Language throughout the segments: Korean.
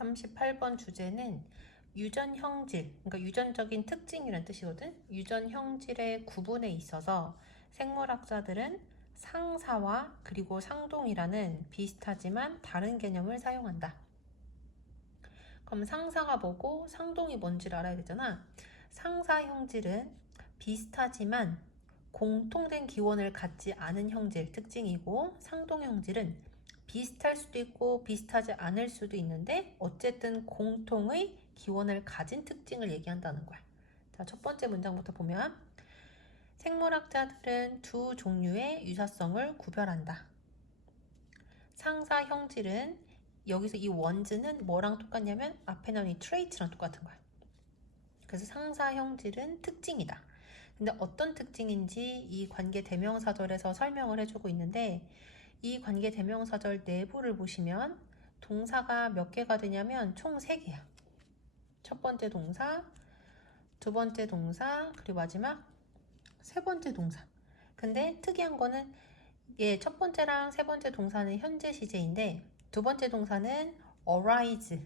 38번 주제는 유전형질, 그러니까 유전적인 특징이라는 뜻이거든. 유전형질의 구분에 있어서 생물학자들은 상사와 그리고 상동이라는 비슷하지만 다른 개념을 사용한다. 그럼 상사가 뭐고 상동이 뭔지를 알아야 되잖아. 상사 형질은 비슷하지만 공통된 기원을 갖지 않은 형질 특징이고, 상동 형질은 비슷할 수도 있고 비슷하지 않을 수도 있는데 어쨌든 공통의 기원을 가진 특징을 얘기한다는 거야. 자, 첫 번째 문장부터 보면 생물학자들은 두 종류의 유사성을 구별한다. 상사 형질은 여기서 이 원즈는 뭐랑 똑같냐면 앞에 나온 이 트레이트랑 똑같은 거야. 그래서 상사 형질은 특징이다. 근데 어떤 특징인지 이 관계 대명사절에서 설명을 해주고 있는데, 이 관계 대명사절 내부를 보시면 동사가 몇 개가 되냐면 총 3개야. 첫 번째 동사, 두 번째 동사, 그리고 마지막 세 번째 동사. 근데 특이한 거는 첫 번째랑 세 번째 동사는 현재 시제인데 두 번째 동사는 arise,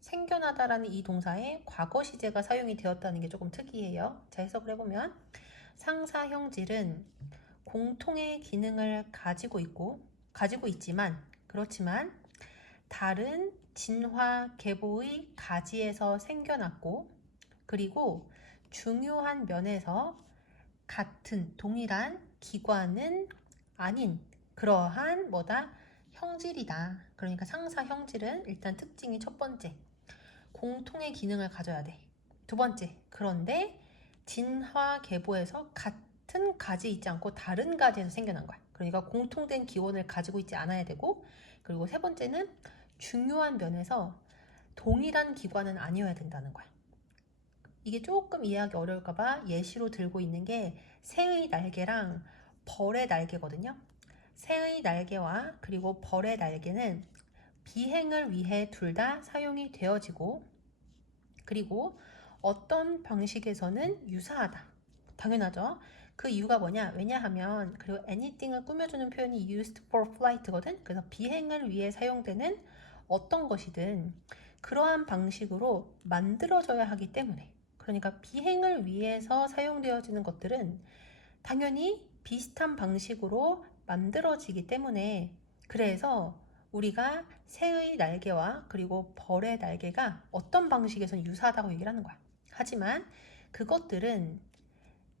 생겨나다라는 이 동사에 과거 시제가 사용이 되었다는 게 조금 특이해요. 자, 해석을 해보면 상사 형질은 공통의 기능을 가지고 있지만 그렇지만 다른 진화 계보의 가지에서 생겨났고, 그리고 중요한 면에서 같은 동일한 기관은 아닌 그러한 형질이다. 그러니까 상사 형질은 일단 특징이 첫 번째, 공통의 기능을 가져야 돼. 두 번째, 그런데 진화 계보에서 같은 가지에 있지 않고 다른 가지에서 생겨난 거야. 그러니까 공통된 기원을 가지고 있지 않아야 되고, 그리고 세 번째는 중요한 면에서 동일한 기관은 아니어야 된다는 거야. 이게 조금 이해하기 어려울까봐 예시로 들고 있는 게 새의 날개랑 벌의 날개거든요. 새의 날개와 그리고 벌의 날개는 비행을 위해 둘 다 사용이 되어지고, 그리고 어떤 방식에서는 유사하다. 당연하죠. 그 이유가 뭐냐? 왜냐하면 그리고 anything을 꾸며주는 표현이 used for flight거든. 그래서 비행을 위해 사용되는 어떤 것이든 그러한 방식으로 만들어져야 하기 때문에, 그러니까 비행을 위해서 사용되어지는 것들은 당연히 비슷한 방식으로 만들어지기 때문에, 그래서 우리가 새의 날개와 그리고 벌의 날개가 어떤 방식에서는 유사하다고 얘기를 하는 거야. 하지만 그것들은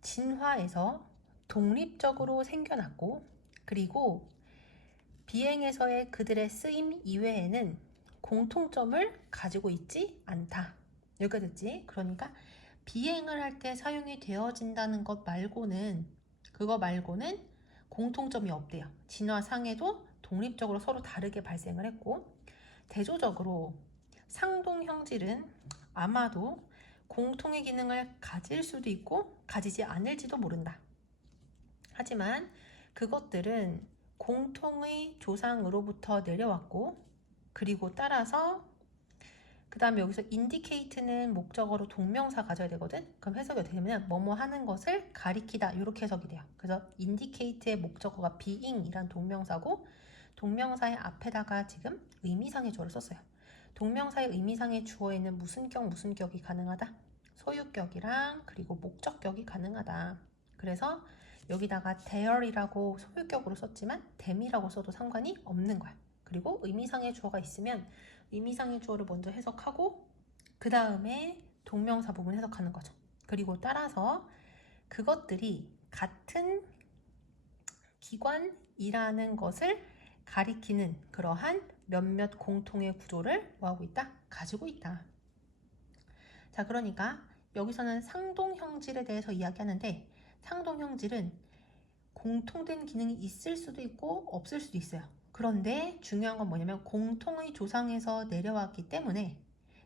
진화에서 독립적으로 생겨났고, 그리고 비행에서의 그들의 쓰임 이외에는 공통점을 가지고 있지 않다. 여기까지 됐지? 그러니까 비행을 할 때 사용이 되어진다는 것 말고는, 그거 말고는 공통점이 없대요. 진화상에도 독립적으로 서로 다르게 발생을 했고, 대조적으로 상동 형질은 아마도 공통의 기능을 가질 수도 있고 가지지 않을지도 모른다. 하지만 그것들은 공통의 조상으로부터 내려왔고, 그리고 따라서 그 다음에 여기서 indicate는 목적어로 동명사 가져야 되거든. 그럼 해석이 어떻게 되냐면 뭐뭐 하는 것을 가리키다, 이렇게 해석이 돼요. 그래서 indicate의 목적어가 being이란 동명사고, 동명사의 앞에다가 지금 의미상의 주어를 썼어요. 동명사의 의미상의 주어에는 무슨 격이 가능하다? 소유격이랑 그리고 목적격이 가능하다. 그래서 여기다가 there이라고 소유격으로 썼지만 them이라고 써도 상관이 없는 거야. 그리고 의미상의 주어가 있으면 의미상의 주어를 먼저 해석하고 그 다음에 동명사 부분 해석하는 거죠. 그리고 따라서 그것들이 같은 기관이라는 것을 가리키는 그러한 몇몇 공통의 구조를 뭐하고 있다? 가지고 있다. 자, 그러니까 여기서는 상동형질에 대해서 이야기하는데, 상동형질은 공통된 기능이 있을 수도 있고 없을 수도 있어요. 그런데 중요한 건 뭐냐면 공통의 조상에서 내려왔기 때문에,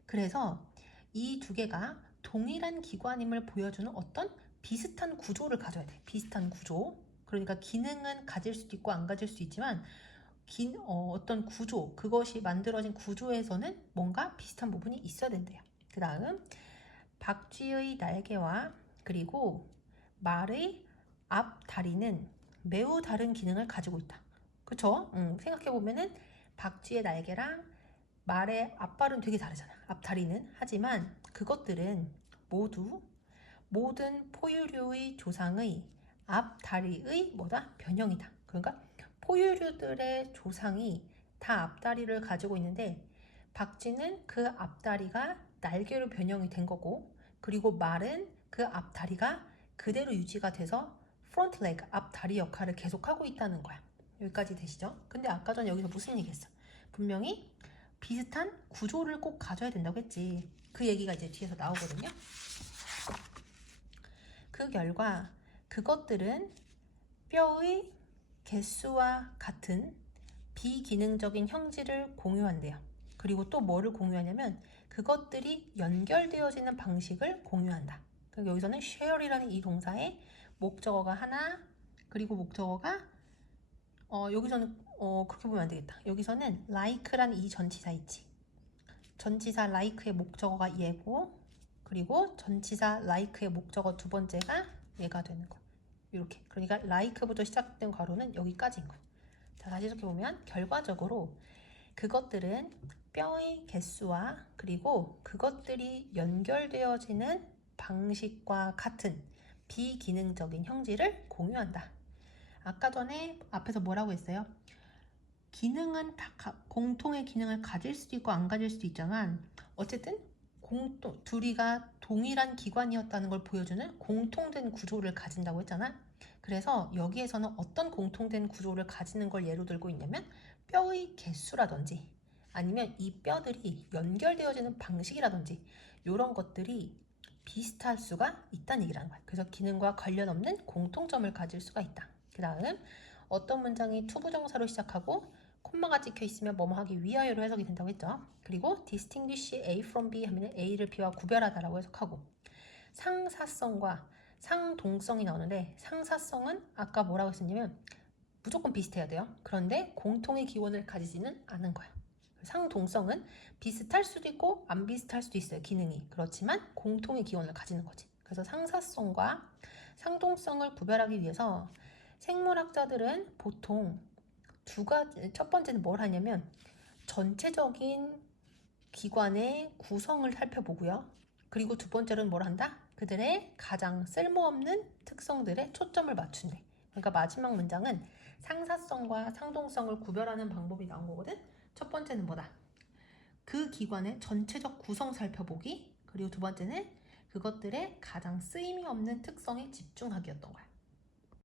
그래서 이 두 개가 동일한 기관임을 보여주는 어떤 비슷한 구조를 가져야 돼. 비슷한 구조. 그러니까 기능은 가질 수도 있고 안 가질 수도 있지만 어떤 구조, 그것이 만들어진 구조에서는 뭔가 비슷한 부분이 있어야 된대요. 그 다음 박쥐의 날개와 그리고 말의 앞 다리는 매우 다른 기능을 가지고 있다. 그쵸? 생각해보면은 박쥐의 날개랑 말의 앞발은 되게 다르잖아. 앞다리는. 하지만 그것들은 모두 모든 포유류의 조상의 앞다리의 뭐다? 변형이다. 그러니까 포유류들의 조상이 다 앞다리를 가지고 있는데 박쥐는 그 앞다리가 날개로 변형이 된 거고, 그리고 말은 그 앞다리가 그대로 유지가 돼서 프론트 레그, 앞다리 역할을 계속하고 있다는 거야. 여기까지 되시죠? 근데 아까 전에 여기서 무슨 얘기 했어? 분명히 비슷한 구조를 꼭 가져야 된다고 했지. 그 얘기가 이제 뒤에서 나오거든요. 그 결과 그것들은 뼈의 개수와 같은 비기능적인 형질을 공유한대요. 그리고 또 뭐를 공유하냐면 그것들이 연결되어지는 방식을 공유한다. 그러니까 여기서는 share이라는 이 동사에 목적어가 하나, 그리고 목적어가 여기서는 그렇게 보면 안 되겠다. 여기서는 like라는 이 전치사 있지. 전치사 like의 목적어가 얘고, 그리고 전치사 like의 목적어 두 번째가 얘가 되는 거야. 이렇게. 그러니까 like부터 시작된 괄호는 여기까지인 거야. 자, 다시 이렇게 보면 결과적으로 그것들은 뼈의 개수와 그리고 그것들이 연결되어지는 방식과 같은 비기능적인 형질을 공유한다. 아까 전에 앞에서 뭐라고 했어요? 기능은 다 공통의 기능을 가질 수도 있고 안 가질 수도 있지만 어쨌든 둘이가 동일한 기관이었다는 걸 보여주는 공통된 구조를 가진다고 했잖아. 그래서 여기에서는 어떤 공통된 구조를 가지는 걸 예로 들고 있냐면 뼈의 개수라든지 아니면 이 뼈들이 연결되어지는 방식이라든지 이런 것들이 비슷할 수가 있다는 얘기라는 거야. 그래서 기능과 관련 없는 공통점을 가질 수가 있다. 그 다음 어떤 문장이 투부정사로 시작하고 콤마가 찍혀 있으면 뭐뭐 하기 위하여로 해석이 된다고 했죠. 그리고 distinguish A from B 하면 A를 B와 구별하다라고 해석하고, 상사성과 상동성이 나오는데 상사성은 아까 뭐라고 했었냐면 무조건 비슷해야 돼요. 그런데 공통의 기원을 가지지는 않은 거야. 상동성은 비슷할 수도 있고 안 비슷할 수도 있어요. 기능이. 그렇지만 공통의 기원을 가지는 거지. 그래서 상사성과 상동성을 구별하기 위해서 생물학자들은 보통 두 가지, 첫 번째는 뭘 하냐면 전체적인 기관의 구성을 살펴보고요. 그리고 두 번째로는 뭘 한다? 그들의 가장 쓸모없는 특성들에 초점을 맞춘대. 그러니까 마지막 문장은 상사성과 상동성을 구별하는 방법이 나온 거거든. 첫 번째는 뭐다? 그 기관의 전체적 구성 살펴보기. 그리고 두 번째는 그것들의 가장 쓰임이 없는 특성에 집중하기였던 거야.